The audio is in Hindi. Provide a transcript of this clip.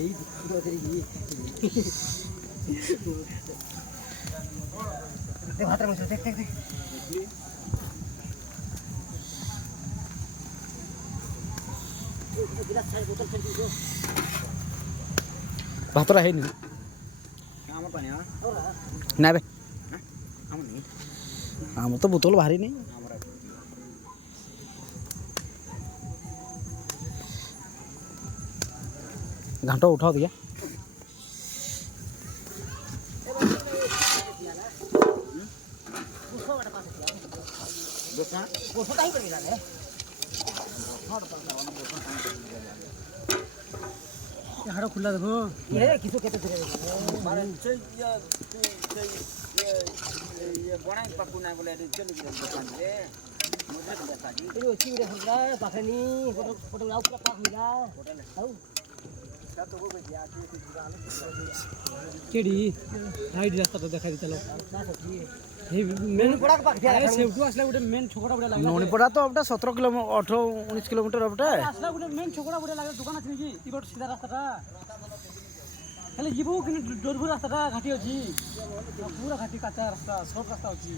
এই ভাতটা বসে দেখ দেখ ଭାତଟା ହେଇନି ଆମ ପାଣି ନା ବେ ଆମ ନେଇ ଆମର ତ ବୋତଲ ବାହାରିନି ଆମର ଘାଣ୍ଟ ଉଠାଅ ଦିଆ हाड़ खुला देखो ये किसो केते धीरे मारे ये बनाई पक्कू ना बोले चली गई दुकान रे मुझे देखा जी ये ओची रे हमरा पाखनी फोटो लाउ पूरा पाख मिला होटल हाउ सब तो वो गया केडी हाइड रास्ता तो देखा चलो हे मेन पड़ा के पाख दिया सेवटू असला गुटे मेन छोकरा बुडा लागला नोनीपड़ा तो अपटा 17 किलोमीटर 18 19 किलोमीटर अपटा असला गुटे मेन छोकरा बुडा लागला दुकान अछि की ई बट सीधा रास्ताटा खाली जीवो कि डोरबू रास्ताटा घाटी अछि पूरा घाटी काचा रास्ता शॉर्ट रास्ता अछि